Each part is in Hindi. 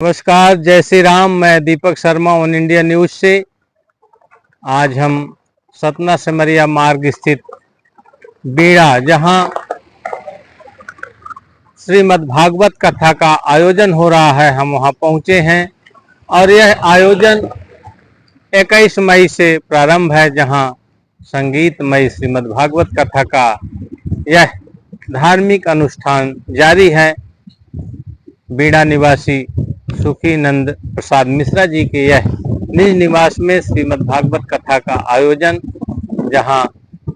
नमस्कार, जय श्री राम। मैं Deepak Sharma on India news से। आज हम सतना सिमरिया मार्ग स्थित बीड़ा, जहां श्रीमद् भागवत कथा का आयोजन हो रहा है, हम वहां पहुंचे हैं। और यह आयोजन 21 मई से प्रारंभ है, जहां संगीतमय श्रीमद् भागवत कथा का यह धार्मिक अनुष्ठान जारी है। बीड़ा निवासी सुखी नंद प्रसाद मिश्रा जी के यह निज निवास में श्रीमद् भागवत कथा का आयोजन, जहां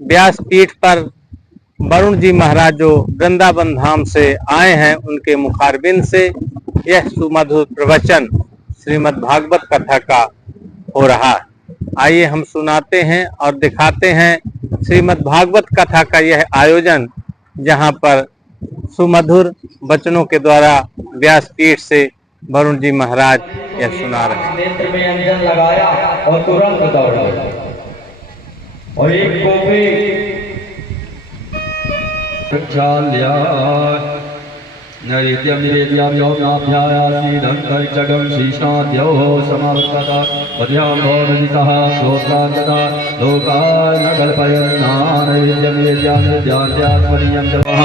व्यास पीठ पर वरुण जी महाराज जो वृंदावन धाम से आए हैं, उनके मुखारबिंद से यह सुमधुर प्रवचन श्रीमद् भागवत कथा का हो रहा। आइए हम सुनाते हैं और दिखाते हैं श्रीमद् भागवत कथा का यह आयोजन, जहां पर सुमधुर वचनों के द्वारा व्यासपीठ से वरुण जी महाराज यह सुना रहे हैं। नेत्र में अंजन लगाया और तुरंत दौड़ गया और एक गोपी नैवेद्यं निवेद्यं यौनाभ्यायासीदं कर्चगं शीशाद्योः समावर्तता पद्यां भवदितः श्रोत्रान्तता लोकाय न कल्पयन्नानैवेद्यं निवेद्यं ध्यान्त्यास्मरीयं जपः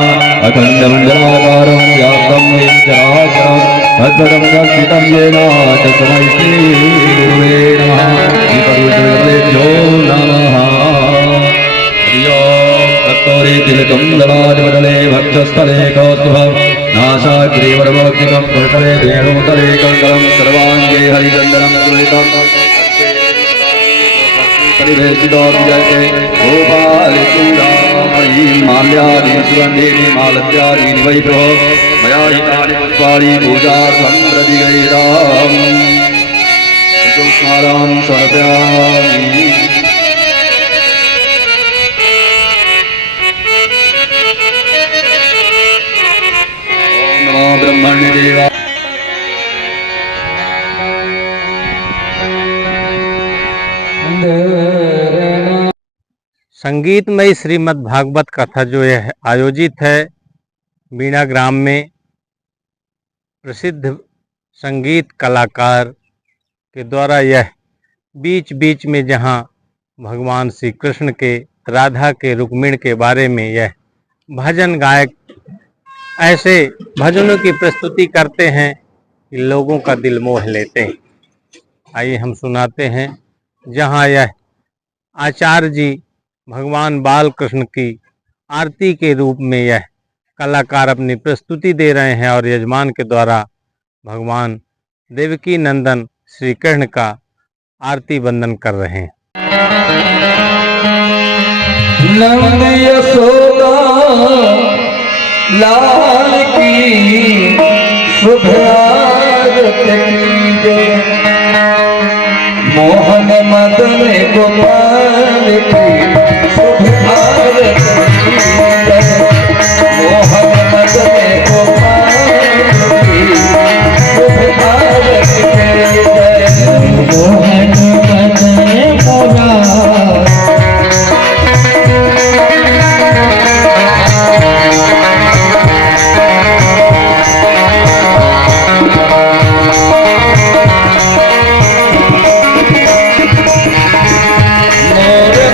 अखण्डमण्डलाकारं व्याप्तं येन चराचरं तद्पदं दर्शितं येन तस्मै श्रीगुरुवे नमः श्रीपरमेश्वरेभ्यो नमः। तिलकं दलाजमण्डले वक्षस्थले कौस्तुभं नासाग्रीवरमौक्तिकं पुष्पले वेणुतले कङ्कणं सर्वाङ्गे हरिचन्दनं तुलितं परिवेशितोऽप्यते गोपालचूडामणि माल्यादीनि सुगन्धीनि मालत्यादीनि वै प्रभो मया हितानि पुष्पाणि पूजार्थं प्रतिगृहीताम् पुष्पमालां समर्पयामि। संगीतमय श्रीमद् भागवत कथा जो यह आयोजित है बीड़ा ग्राम में, प्रसिद्ध संगीत कलाकार के द्वारा यह बीच बीच में जहां भगवान श्री कृष्ण के, राधा के, रुक्मिणी के बारे में यह भजन गायक ऐसे भजनों की प्रस्तुति करते हैं कि लोगों का दिल मोह लेते हैं। आइए हम सुनाते हैं, जहां यह आचार्य जी भगवान बाल कृष्ण की आरती के रूप में यह कलाकार अपनी प्रस्तुति दे रहे हैं और यजमान के द्वारा भगवान देवकी नंदन श्री कृष्ण का आरती वंदन कर रहे हैं। नंद यशोदा लाल की शुभ आरती कीजिए, मोहन मदन गोपाल की शुभ आरती कीजिए, मोहन मदन गोपाल की शुभ आरती कीजिए, मोहन मदन गोपाल मोर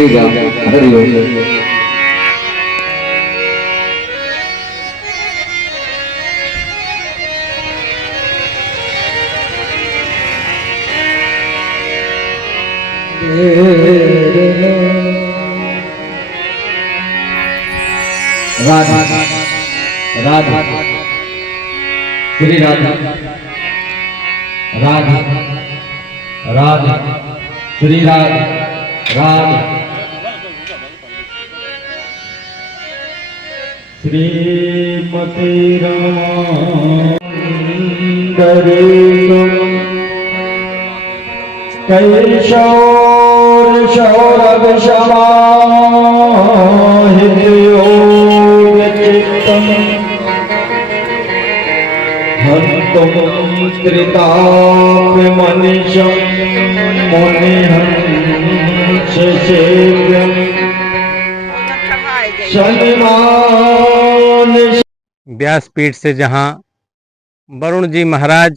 मिलेगा। हरिओम। राधा राधा श्री राधा राधा राधा श्री राधा राधा श्रीमती रामांगरे कैशोर सौरभ समाहित योग चित्तम हंतुम त्रिताप मनिषं मुनिहंस सेव्यं शनिमान। व्यासपीठ से जहाँ वरुण जी महाराज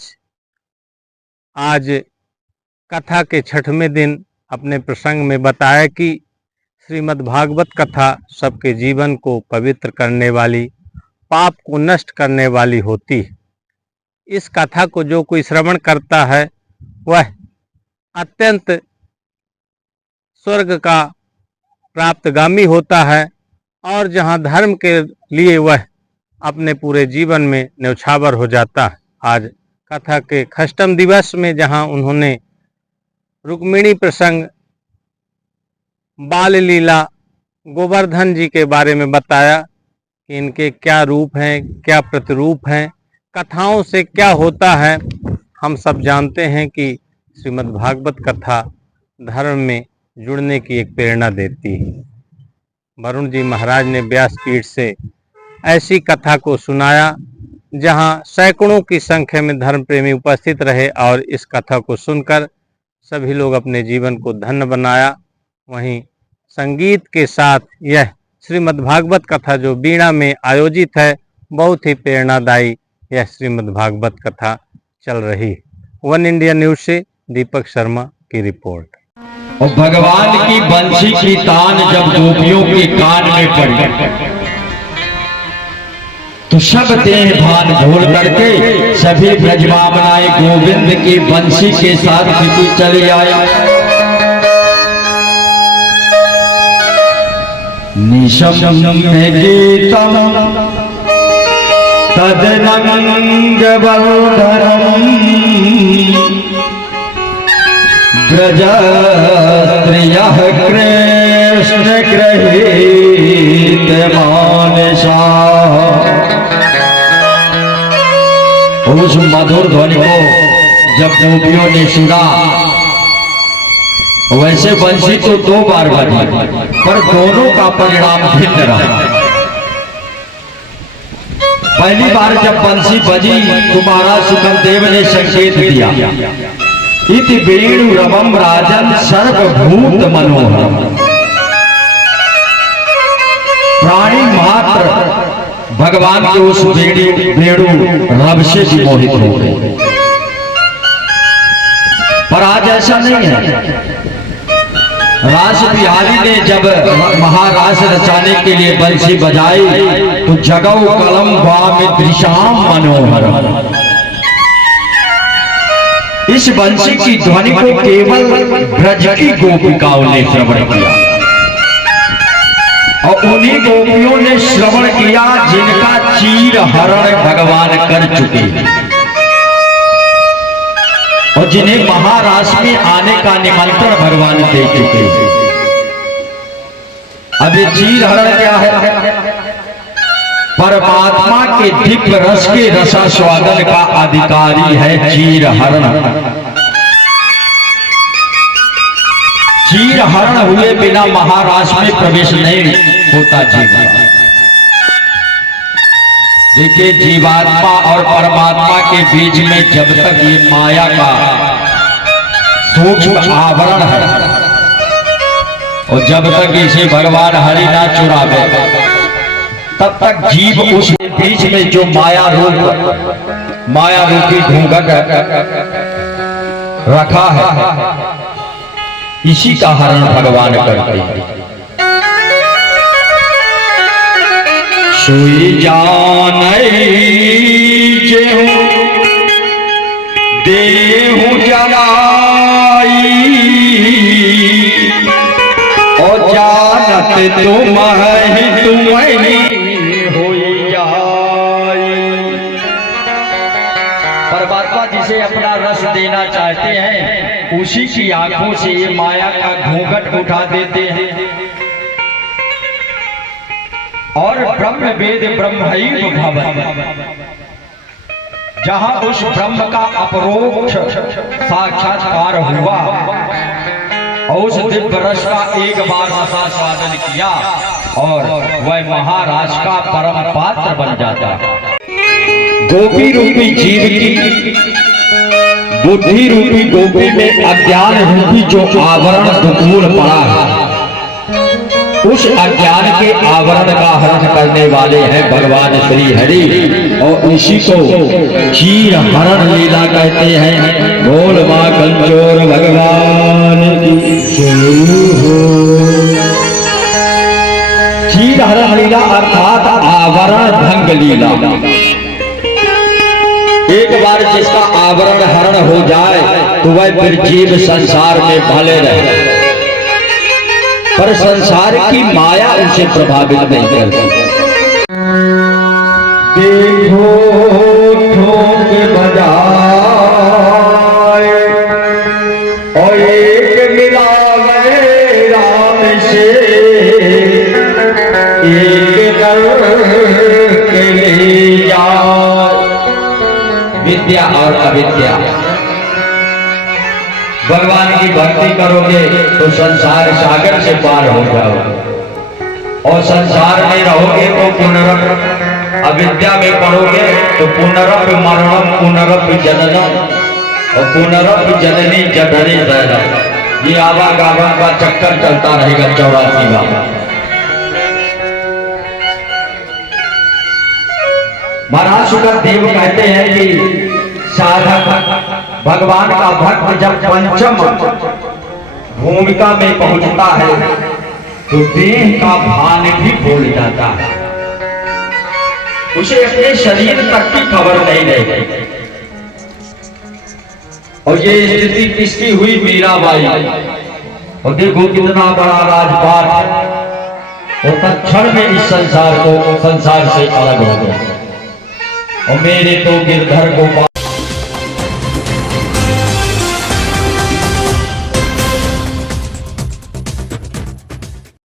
आज कथा के 6वें दिन अपने प्रसंग में बताया कि श्रीमद् भागवत कथा सबके जीवन को पवित्र करने वाली, पाप को नष्ट करने वाली होती है। इस कथा को जो कोई श्रवण करता है वह अत्यंत स्वर्ग का प्राप्तगामी होता है और जहाँ धर्म के लिए वह अपने पूरे जीवन में न्यौछावर हो जाता है। आज कथा के 6वें दिवस में जहाँ उन्होंने रुक्मिणी प्रसंग, बाल लीला, गोवर्धन जी के बारे में बताया कि इनके क्या रूप हैं, क्या प्रतिरूप हैं, कथाओं से क्या होता है। हम सब जानते हैं कि श्रीमद् भागवत कथा धर्म में जुड़ने की एक प्रेरणा देती है। वरुण जी महाराज ने व्यासपीठ से ऐसी कथा को सुनाया जहां सैकड़ों की संख्या में धर्म प्रेमी उपस्थित रहे और इस कथा को सुनकर सभी लोग अपने जीवन को धन्य बनाया। वहीं संगीत के साथ यह श्रीमद् भागवत कथा जो बीणा में आयोजित है, बहुत ही प्रेरणादायी यह श्रीमद् भागवत कथा चल रही है। वन इंडिया न्यूज से दीपक शर्मा की रिपोर्ट। और भगवान की बंशी की तान जब गोपियों के कान में पड़ी तो सब देह भान भूल करके सभी ब्रजबामनाएं गोविंद की बंशी के साथ पीछे चले आए। निशम गीतम तदनंगवर्धनम ब्रजस्त्रियः कृष्ण गृहीत मानसा। उस मधुर ध्वनि को जब गोपियों ने सुना, वैसे बंसी तो 2 बार बजी पर दोनों का परिणाम भिन्न रहा। पहली बार जब बंसी बजी तो महाराज सुखदेव ने संकेत दिया, इति वेणु रवम राजन सर्वभूत मनोहर। प्राणी मात्र भगवान के उस वेणु रव से विमोहित हो गए। पर आज ऐसा नहीं है। रास बिहारी ने जब महारास रचाने के लिए बंसी बजाई तो जगौ कलम वाम दृशाम मनोहर। इस बंसी की ध्वनि को केवल ब्रज की गोपिकाओं ने श्रवण किया और उन्हीं गोपियों ने श्रवण किया जिनका चीर हरण भगवान कर चुके और जिन्हें महारास में आने का निमंत्रण भगवान दे चुके। अब ये चीर हरण क्या है? परमात्मा के दिव्य रस के रसास्वादन का अधिकारी है चीर हरण। चीर हरण हुए बिना महारास में प्रवेश नहीं होता जीवन। देखिए, जीवात्मा और परमात्मा के बीच में जब तक ये माया का सूक्ष्म आवरण है और जब तक इसे भगवान हरि ना चुरावे तब तक जीव उस बीच में जो माया रूपी घूंघट रखा है, इसी का हरण भगवान करते हैं। सोई जानै जेहू देहू जनाई और जानत तुम ही तुम्हें होई जाई। परमात्मा जिसे अपना रस देना चाहते हैं उसी की आंखों से ये माया का घूंघट उठा देते हैं। और ब्रह्म वेद ब्रह्मैव भवति, जहां उस ब्रह्म का अपरोक्ष साक्षात्कार हुआ और उस दिव्य रस का एक बार रसास्वादन किया और वह महाराज का परम पात्र बन जाता। गोपी रूपी जीव की बुद्धि रूपी गोपी में अज्ञान रूपी जो आवरण दुकूल पड़ा है, उस अज्ञान के आवरण का हरण करने वाले हैं भगवान श्री हरि, और इसी को क्षीर हरण लीला कहते हैं। बोल मां कंचोर भगवान की जय हो। क्षीर हरण लीला अर्थात आवरण भंग लीला। एक बार जिसका आवरण हरण हो जाए तो वह फिर जीव संसार में भले रहे, पर संसार की माया उसे प्रभावित नहीं करती। देखो ठोक बजाए और एक मिलावे राम से, एक करके ले जाए। विद्या और अविद्या, भगवान की भक्ति करोगे तो संसार सागर से पार हो जाओगे, और संसार में रहोगे तो पुनरप, अविद्या में पढ़ोगे तो पुनरप मरणम पुनरप जननम और पुनरप जननी जठरे दहनम। ये आवागमन का चक्कर चलता रहेगा 84 बार। महाराज सुखदेव कहते हैं कि साधक भगवान का भक्त जब पंचम भूमिका में पहुंचता है तो देह का भान भी भूल जाता है, उसे अपने शरीर तक की खबर नहीं रहती। और ये स्थिति किसकी हुई? मीराबाई। और देखो कितना बड़ा राजपाट, और तत्क्षण में इस संसार से अलग हो गए। और मेरे तो गिरधर गोपाल